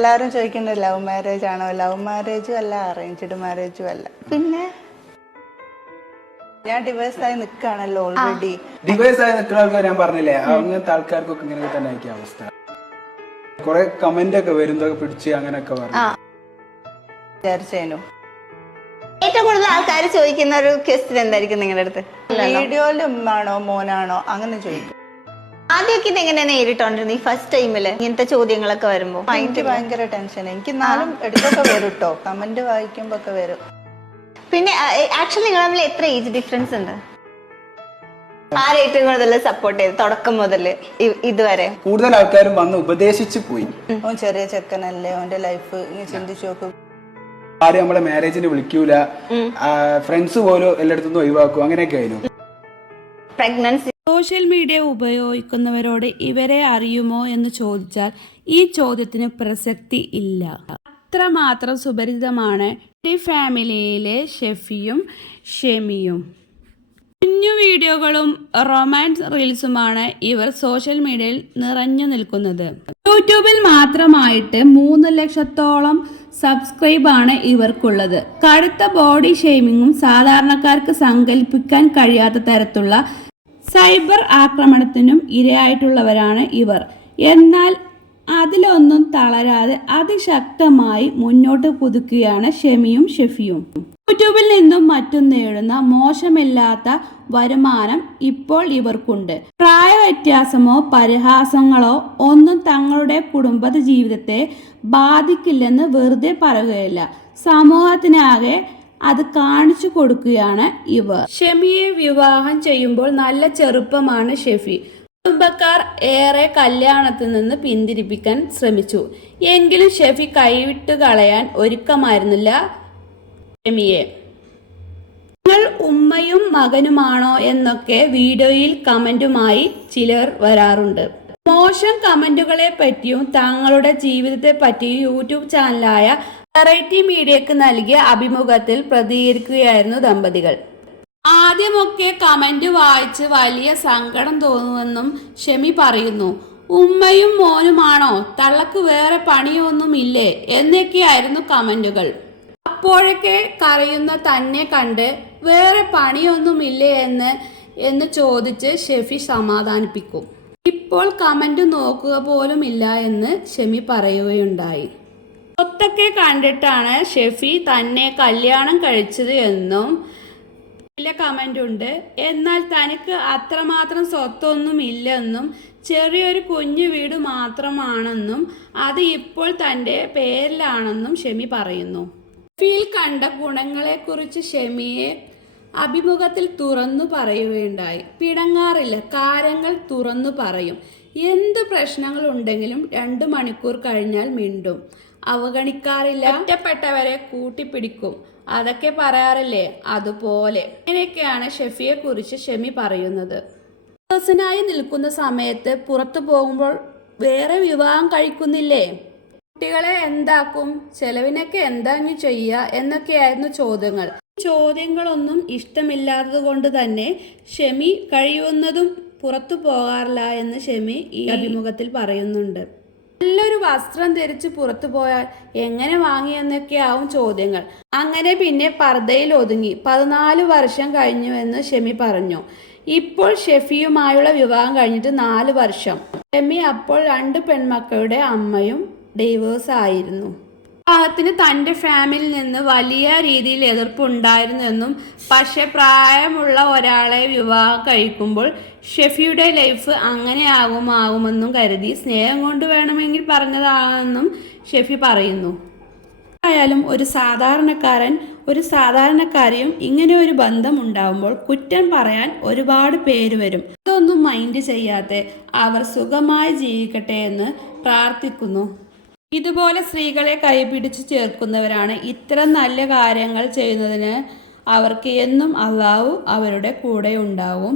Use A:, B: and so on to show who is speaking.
A: എല്ലാവരും ചോദിക്കുന്നത് love marriage ആണോ? ലവ് മാരേജും അല്ല അറേഞ്ച്ഡ് മാരേജും അല്ല. പിന്നെ ഞാൻ ഡിവേഴ്സ് ആയി നിൽക്കുകയാണല്ലോ ഓൾറെഡി
B: ഡിവൈസ് ആയി നിൽക്കുന്ന ആൾക്കാർ ഞാൻ പറഞ്ഞില്ലേ അങ്ങനത്തെ ആൾക്കാർക്കൊക്കെ ഇങ്ങനെ തന്നെ ആയിരിക്കും അവസ്ഥ. കുറെ കമന്റ് ഒക്കെ വരുന്നതൊക്കെ പിടിച്ച് അങ്ങനെയൊക്കെ പറഞ്ഞു
A: വിചാരിച്ചേനു.
C: ഏറ്റവും കൂടുതൽ ആൾക്കാർ ചോദിക്കുന്ന ഒരു ക്വസ്റ്റ്യൻ എന്തായിരിക്കും നിങ്ങളുടെ അടുത്ത്?
A: വീഡിയോയിലും ആണോ മോനാണോ അങ്ങനെ ചോദിക്കും.
C: ആദ്യമൊക്കെ ഇത് എങ്ങനെ നേരിട്ടോണ്ടിരുന്നു? ഈ ഫസ്റ്റ് ടൈമിൽ ഇങ്ങനത്തെ ചോദ്യങ്ങളൊക്കെ വരുമ്പോ?
A: എനിക്ക് ഭയങ്കര ടെൻഷൻ എനിക്ക് എന്നാലും എടുത്തൊക്കെ വരും കേട്ടോ കമന്റ് വായിക്കുമ്പോ ഒക്കെ വരും.
C: പിന്നെ ആക്ച്വലി നിങ്ങൾ തമ്മിൽ എത്ര ഏജ് ഡിഫറൻസ് ഉണ്ട്? ആരെ ഏറ്റവും കൂടുതൽ സപ്പോർട്ട് ചെയ്ത് തുടക്കം മുതൽ ഇതുവരെ?
B: കൂടുതൽ ആൾക്കാരും വന്ന് ഉപദേശിച്ചു പോയി.
A: ഓൻ ചെറിയ ചെക്കനല്ലേ അവന്റെ ലൈഫ് ഇങ്ങനെ ചിന്തിച്ചു നോക്കും.
B: ആരും നമ്മളെ മാരേജിന് വിളിക്കൂല. ഫ്രണ്ട്സ് പോലും എല്ലായിടത്തുനിന്നും ഒഴിവാക്കും. അങ്ങനെയൊക്കെ ആയിരുന്നു.
C: പ്രഗ്നൻസി
D: സോഷ്യൽ മീഡിയ ഉപയോഗിക്കുന്നവരോട് ഇവരെ അറിയുമോ എന്ന് ചോദിച്ചാൽ ഈ ചോദ്യത്തിന് പ്രസക്തി ഇല്ല. അത്രമാത്രം സുപരിചിതമാണ് ഈ ഫാമിലിയിലെ ഷെഫിയും ഷെമിയും. കുഞ്ഞു വീഡിയോകളും റൊമാൻസ് റീൽസുമാണ് ഇവർ സോഷ്യൽ മീഡിയയിൽ നിറഞ്ഞു നിൽക്കുന്നത്. യൂട്യൂബിൽ മാത്രമായിട്ട് മൂന്ന് ലക്ഷത്തോളം സബ്സ്ക്രൈബാണ് ഇവർക്കുള്ളത്. കടുത്ത ബോഡി ഷെയ്മിങ്ങും സാധാരണക്കാർക്ക് സങ്കല്പിക്കാൻ കഴിയാത്ത തരത്തിലുള്ള സൈബർ ആക്രമണത്തിനും ഇരയായിട്ടുള്ളവരാണ് ഇവർ. എന്നാൽ അതിലൊന്നും തളരാതെ അതിശക്തമായി മുന്നോട്ട് കുതിക്കുകയാണ് ഷെമിയും ഷെഫിയും. യൂട്യൂബിൽ നിന്നും മറ്റും നേടുന്ന മോശമില്ലാത്ത വരുമാനം ഇപ്പോൾ ഇവർക്കുണ്ട്. പ്രായ വ്യത്യാസമോ പരിഹാസങ്ങളോ ഒന്നും തങ്ങളുടെ കുടുംബ ജീവിതത്തെ ബാധിക്കില്ലെന്ന് വെറുതെ പറയുകയില്ല. സമൂഹത്തിനാകെ അത് കാണിച്ചു കൊടുക്കുകയാണ് ഇവർ. ഷെമിയെ വിവാഹം ചെയ്യുമ്പോൾ നല്ല ചെറുപ്പമാണ് ഷെഫി. കുടുംബക്കാർ ഏറെ കല്യാണത്തിൽ നിന്ന് പിന്തിരിപ്പിക്കാൻ ശ്രമിച്ചു. എങ്കിലും ഷെഫി കൈവിട്ട് കളയാൻ ഒരുക്കമായിരുന്നില്ല ഷെമിയെ. നിങ്ങൾ ഉമ്മയും മകനുമാണോ എന്നൊക്കെ വീഡിയോയിൽ കമന്റുമായി ചിലർ വരാറുണ്ട്. മോശം കമന്റുകളെ പറ്റിയും തങ്ങളുടെ ജീവിതത്തെ പറ്റിയും യൂട്യൂബ് ചാനലായ വെറൈറ്റി മീഡിയക്ക് നൽകിയ അഭിമുഖത്തിൽ പ്രതികരിക്കുകയായിരുന്നു ദമ്പതികൾ. ആദ്യമൊക്കെ കമന്റ് വായിച്ച് വലിയ സങ്കടം തോന്നുമെന്നും ഷെമി പറയുന്നു. ഉമ്മയും മോനുമാണോ? തള്ളക്ക് വേറെ പണിയൊന്നുമില്ലേ? എന്നൊക്കെയായിരുന്നു കമന്റുകൾ. അപ്പോഴൊക്കെ കരയുന്ന തന്നെ കണ്ട് വേറെ പണിയൊന്നുമില്ലേ? എന്ന് എന്ന് ചോദിച്ച് ഷെഫി സമാധാനിപ്പിക്കും. ഇപ്പോൾ കമന്റ് നോക്കുക പോലും ഇല്ല എന്ന് ഷെമി പറയുകയുണ്ടായി. സ്വത്തൊക്കെ കണ്ടിട്ടാണ് ഷെഫി തന്നെ കല്യാണം കഴിച്ചത് എന്നും ചില കമന്റ് ഉണ്ട്. എന്നാൽ തനിക്ക് അത്രമാത്രം സ്വത്തൊന്നും ഇല്ലെന്നും ചെറിയൊരു കുഞ്ഞു വീട് മാത്രമാണെന്നും അത് ഇപ്പോൾ തന്റെ പേരിലാണെന്നും ഷെമി പറയുന്നു. ഫീൽ കണ്ട ഗുണങ്ങളെക്കുറിച്ച് ഷെമിയെ അഭിമുഖത്തിൽ തുറന്നു പറയുകയുണ്ടായി. പിടങ്ങാറില്ല കാര്യങ്ങൾ തുറന്നു പറയും. എന്ത് പ്രശ്നങ്ങളുണ്ടെങ്കിലും രണ്ട് മണിക്കൂർ കഴിഞ്ഞാൽ മിണ്ടും. അവഗണിക്കാറില്ല. ഒറ്റപ്പെട്ടവരെ കൂട്ടിപ്പിടിക്കും. അതൊക്കെ പറയാറില്ലേ? അതുപോലെ. ഇങ്ങനെയൊക്കെയാണ് ഷെഫിയെ കുറിച്ച് ഷെമി പറയുന്നത്. പേഴ്സണായി നിൽക്കുന്ന സമയത്ത് പുറത്തു പോകുമ്പോൾ വേറെ വിവാഹം കഴിക്കുന്നില്ലേ? കുട്ടികളെ എന്താക്കും? ചെലവിനൊക്കെ എന്താ ഇനി ചെയ്യുക എന്നൊക്കെയായിരുന്നു ചോദ്യങ്ങൾ. ചോദ്യങ്ങളൊന്നും ഇഷ്ടമില്ലാത്തത് കൊണ്ട് തന്നെ ഷെമി കഴിയുന്നതും പുറത്തു പോകാറില്ല എന്ന് ഷെമി ഈ അഭിമുഖത്തിൽ പറയുന്നുണ്ട്. നല്ലൊരു വസ്ത്രം ധരിച്ച് പുറത്തു പോയാൽ എങ്ങനെ വാങ്ങിയെന്നൊക്കെയാവും ചോദ്യങ്ങൾ. അങ്ങനെ പിന്നെ പർദ്ദയിൽ ഒതുങ്ങി. പതിനാല് വർഷം കഴിഞ്ഞുവെന്ന് ഷെമി പറഞ്ഞു. ഇപ്പോൾ ഷെഫിയുമായുള്ള വിവാഹം കഴിഞ്ഞിട്ട് നാല് വർഷം. ഷെമി അപ്പോൾ രണ്ട് പെൺമക്കളുടെ അമ്മയും ഡൈവേഴ്സ് ആയിരുന്നു. വിവാഹത്തിന് തന്റെ ഫാമിലിയിൽ നിന്ന് വലിയ രീതിയിൽ എതിർപ്പുണ്ടായിരുന്നെന്നും പക്ഷെ പ്രായമുള്ള ഒരാളെ വിവാഹം കഴിക്കുമ്പോൾ ഷെഫിയുടെ ലൈഫ് അങ്ങനെ ആകുമാകുമെന്നും കരുതി സ്നേഹം കൊണ്ട് വേണമെങ്കിൽ പറഞ്ഞതാണെന്നും ഷെഫി പറയുന്നു. ആയാലും ഒരു സാധാരണക്കാരൻ ഒരു സാധാരണക്കാരിയും ഇങ്ങനെ ഒരു ബന്ധം ഉണ്ടാവുമ്പോൾ കുറ്റം പറയാൻ ഒരുപാട് പേര് വരും. അതൊന്നും മൈൻഡ് ചെയ്യാതെ അവർ സുഖമായി ജീവിക്കട്ടെ എന്ന് പ്രാർത്ഥിക്കുന്നു. ഇതുപോലെ സ്ത്രീകളെ കൈപിടിച്ച് ചേർക്കുന്നവരാണ് ഇത്തരം നല്ല കാര്യങ്ങൾ ചെയ്യുന്നതിന് അവർക്ക് എന്നും അള്ളാഹു അവരുടെ കൂടെ ഉണ്ടാവും.